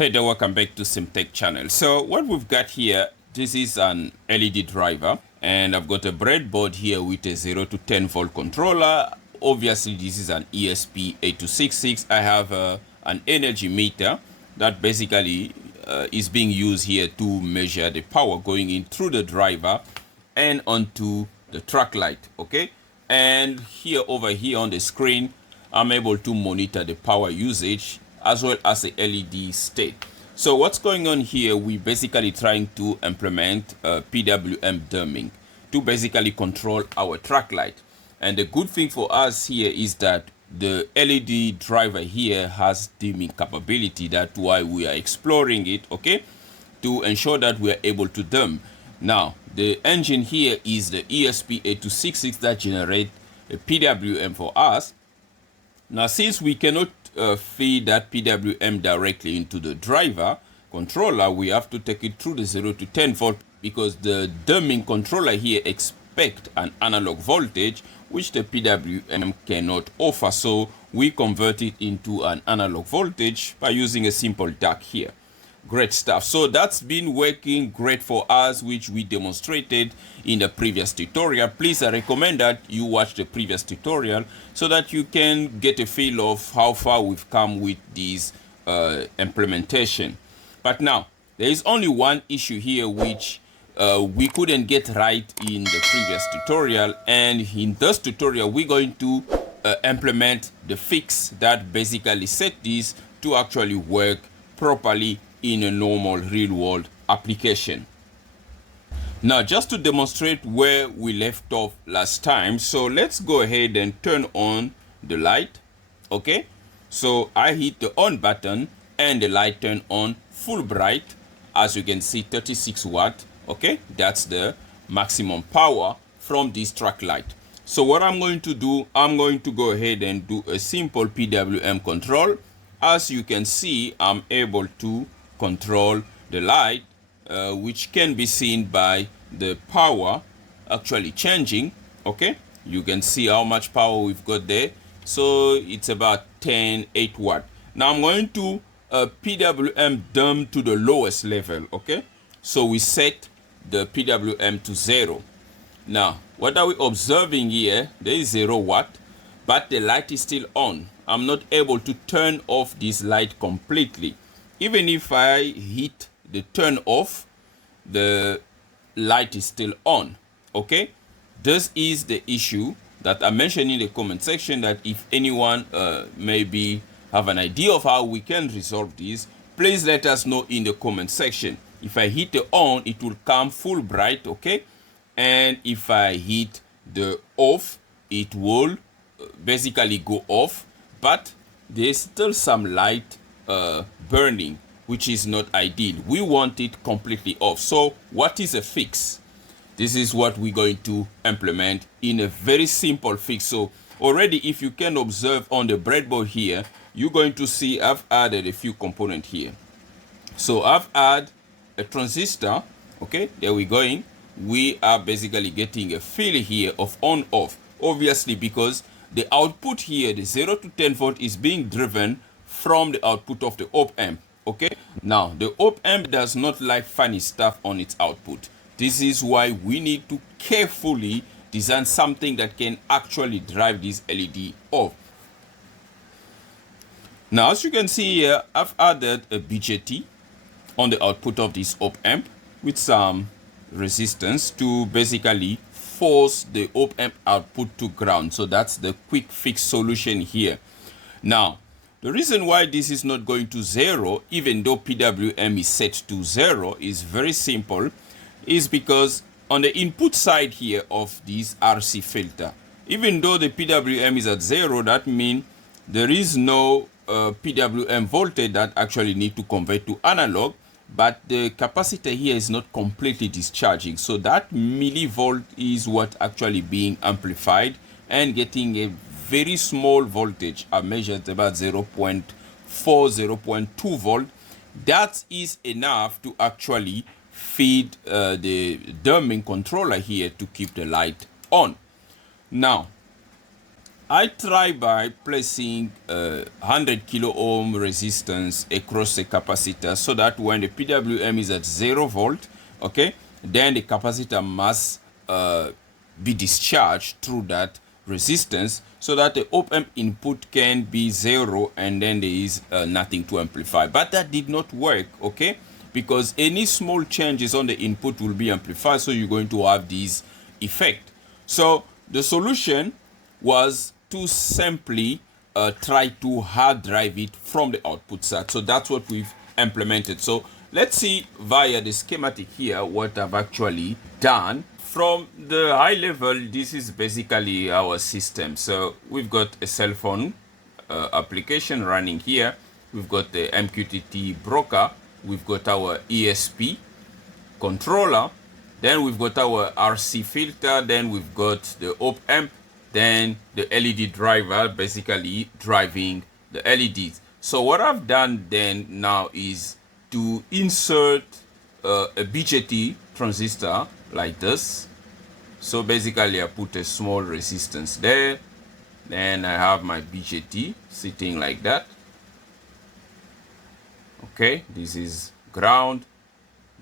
Hey there, welcome back to CMTEQ channel. So what we've got here, this is an LED driver, and I've got a breadboard here with a 0 to 10 volt controller. Obviously this is an ESP8266. I have an energy meter that basically is being used here to measure the power going in through the driver and onto the track light. Okay, and here over here on the screen I'm able to monitor the power usage as well as the LED state. So what's going on here, we basically trying to implement PWM dimming to basically control our track light. And the good thing for us here is that the LED driver here has dimming capability. That's why we are exploring it, okay, to ensure that we are able to dim. Now the engine here is the ESP8266 that generate a PWM for us. Now since we cannot feed that PWM directly into the driver controller, we have to take it through the 0 to 10 volt, because the dimming controller here expect an analog voltage which the PWM cannot offer. So we convert it into an analog voltage by using a simple DAC here. Great stuff. So that's been working great for us, which we demonstrated in the previous tutorial. Please, I recommend that you watch the previous tutorial so that you can get a feel of how far we've come with this implementation. But now there is only one issue here which we couldn't get right in the previous tutorial, and in this tutorial we're going to implement the fix that basically set this to actually work properly in a normal real-world application. Now just to demonstrate where we left off last time, so let's go ahead and turn on the light. Okay, so I hit the on button and the light turned on full bright. As you can see, 36 watt. Okay, that's the maximum power from this track light. So what I'm going to do, I'm going to go ahead and do a simple PWM control. As you can see, I'm able to control the light, which can be seen by the power actually changing. Okay, you can see how much power we've got there. So it's about 8 watt. Now I'm going to PWM dim to the lowest level. Okay, so we set the PWM to 0. Now what are we observing here? There is 0 watt, but the light is still on. I'm not able to turn off this light completely. Even if I hit the turn off, the light is still on. Okay, this is the issue that I mentioned in the comment section, that if anyone maybe have an idea of how we can resolve this, please let us know in the comment section. If I hit the on, it will come full bright. Okay, and if I hit the off, it will basically go off, but there's still some light burning, which is not ideal. We want it completely off. So what is a fix? This is what we're going to implement in a very simple fix. So already, if you can observe on the breadboard here, you're going to see I've added a few components here. So I've added a transistor. Okay, there we're going. We are basically getting a feel here of on off, obviously because the output here, the 0 to 10 volt, is being driven from the output of the op amp. Okay, now the op amp does not like funny stuff on its output. This is why we need to carefully design something that can actually drive this LED off. Now as you can see here, I've added a BJT on the output of this op amp with some resistance to basically force the op amp output to ground. So that's the quick fix solution here. Now the reason why this is not going to 0, even though PWM is set to 0, is very simple. Is because on the input side here of this RC filter, even though the PWM is at 0, that means there is no PWM voltage that actually need to convert to analog, but the capacitor here is not completely discharging. So that millivolt is what actually being amplified and getting a very small voltage. I measured about 0.4, 0.2 volt. That is enough to actually feed the dimming controller here to keep the light on. Now I try by placing 100 kilo ohm resistance across the capacitor so that when the PWM is at 0 volt, okay, then the capacitor must be discharged through that resistance so that the op-amp input can be 0 and then there is nothing to amplify. But that did not work, okay, because any small changes on the input will be amplified, so you're going to have this effect. So the solution was to simply try to hard drive it from the output side. So that's what we've implemented. So let's see via the schematic here what I've actually done. From the high level, this is basically our system. So we've got a cell phone application running here. We've got the MQTT broker. We've got our ESP controller. Then we've got our RC filter. Then we've got the op-amp. Then the LED driver basically driving the LEDs. So what I've done then now is to insert a BJT transistor like this. So basically I put a small resistance there. Then I have my BJT sitting like that. Okay, this is ground.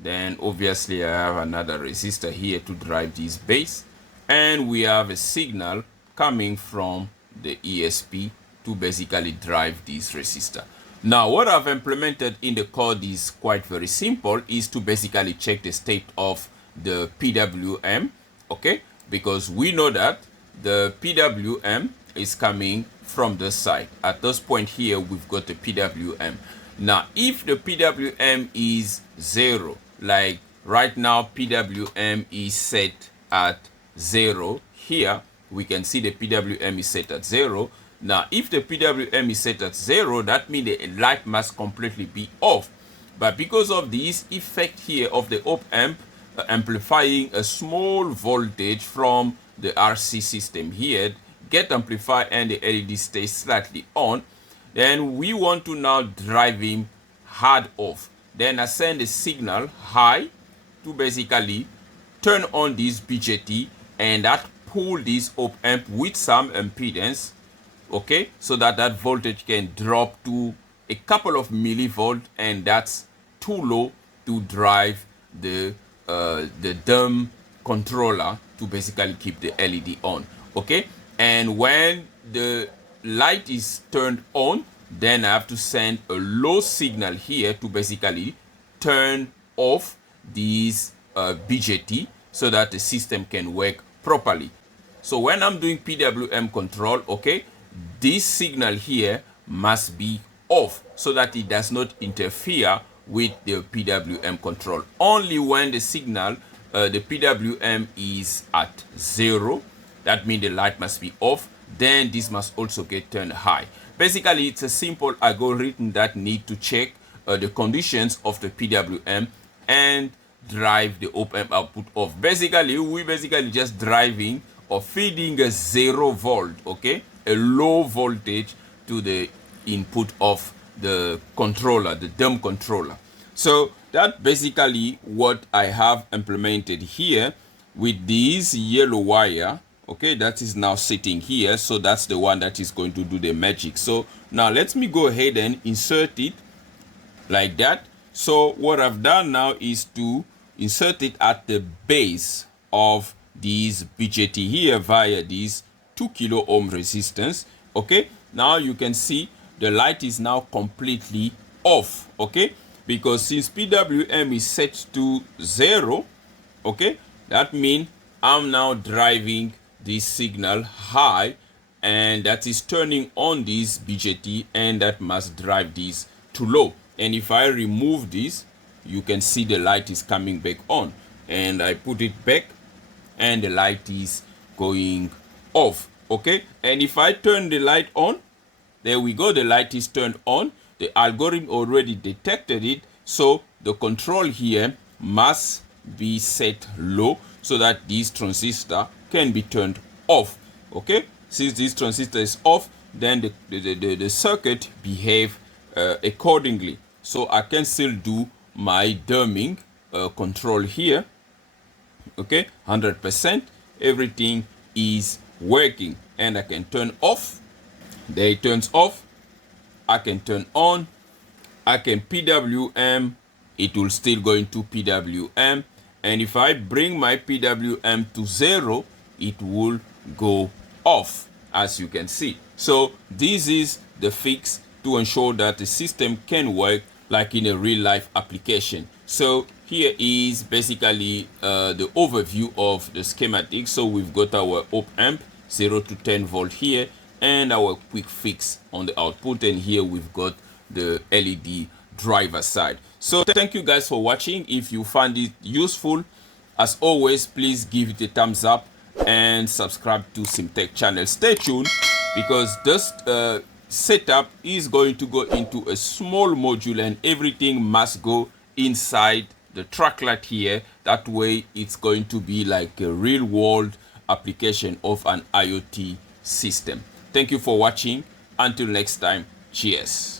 Then obviously I have another resistor here to drive this base. And we have a signal coming from the ESP to basically drive this resistor. Now what I've implemented in the code is quite very simple, is to basically check the state of the PWM, okay, because we know that the PWM is coming from the side. At this point here we've got the PWM. Now if the PWM is 0, like right now PWM is set at 0 here, we can see the PWM is set at 0. Now, if the PWM is set at 0, that means the light must completely be off. But because of this effect here of the op-amp amplifying a small voltage from the RC system here, get amplified and the LED stays slightly on, then we want to now drive him hard off. Then I send a signal high to basically turn on this BJT, and that pull this op-amp with some impedance, okay, so that that voltage can drop to a couple of millivolts, and that's too low to drive the dumb controller to basically keep the LED on, okay. And when the light is turned on, then I have to send a low signal here to basically turn off this BJT so that the system can work properly. So when I'm doing PWM control, okay, this signal here must be off so that it does not interfere with the PWM control. Only when the signal, the PWM is at 0, that means the light must be off, then this must also get turned high. Basically, it's a simple algorithm that need to check the conditions of the PWM and drive the op-amp output off. Basically, we just driving or feeding a 0 volt, okay, a low voltage to the input of the controller, the dumb controller. So that's basically what I have implemented here with this yellow wire, okay, that is now sitting here. So that's the one that is going to do the magic. So now let me go ahead and insert it like that. So what I've done now is to insert it at the base of this BJT here via this 2 kilo ohm resistance, okay. Now you can see the light is now completely off, okay, because since PWM is set to 0, okay, that means I'm now driving this signal high, and that is turning on this BJT, and that must drive this to low. And if I remove this, you can see the light is coming back on, and I put it back and the light is going off, okay. And if I turn the light on, there we go, the light is turned on. The algorithm already detected it, so the control here must be set low so that this transistor can be turned off, okay. Since this transistor is off, then the circuit behave accordingly. So I can still do my dumbing control here, okay, 100%. Everything is working. and I can turn off. There it turns off. I can turn on. I can PWM. It will still go into PWM. And if I bring my PWM to 0, it will go off, as you can see. So this is the fix to ensure that the system can work like in a real life application. So here is basically the overview of the schematic. So we've got our op amp 0 to 10 volt here, and our quick fix on the output, and here we've got the LED driver side. So thank you guys for watching. If you find it useful, as always, please give it a thumbs up and subscribe to CMTEQ channel. Stay tuned, because this setup is going to go into a small module, and everything must go inside the track light here. That way it's going to be like a real world application of an IoT system. Thank you for watching. Until next time, cheers.